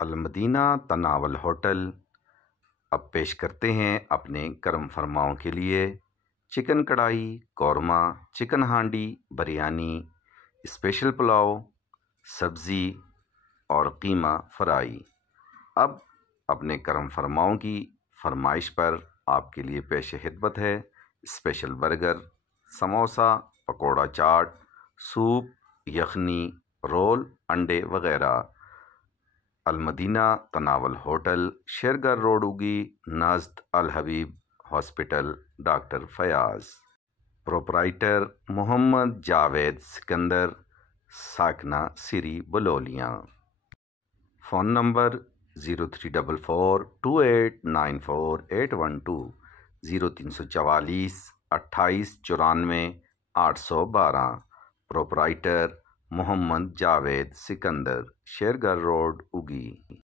المدینہ تناول ہوٹل اب پیش کرتے ہیں اپنے کرم فرماؤں کے لیے چکن کڑھائی، قورمہ، چکن ہانڈی، بریانی، اسپیشل پلاؤ، سبزی اور قیمہ فرائی۔ اب اپنے کرم فرماؤں کی فرمائش پر آپ کے لیے پیش خدمت ہے اسپیشل برگر، سموسہ، پکوڑا چاٹ، سوپ، یخنی، رول، انڈے وغیرہ۔ المدینہ تناول ہوٹل، شیرگر روڈ، اگی، نزد Alhabib hospital, doctor Fayyaz. Proprietor Muhammad Javed Sikandar, ساکنہ سری بلولیاں۔ Phone number 034428948120، 0344 2894 812۔ Proprietor Muhammad Javed Sikandar, Shergarh road, اگی۔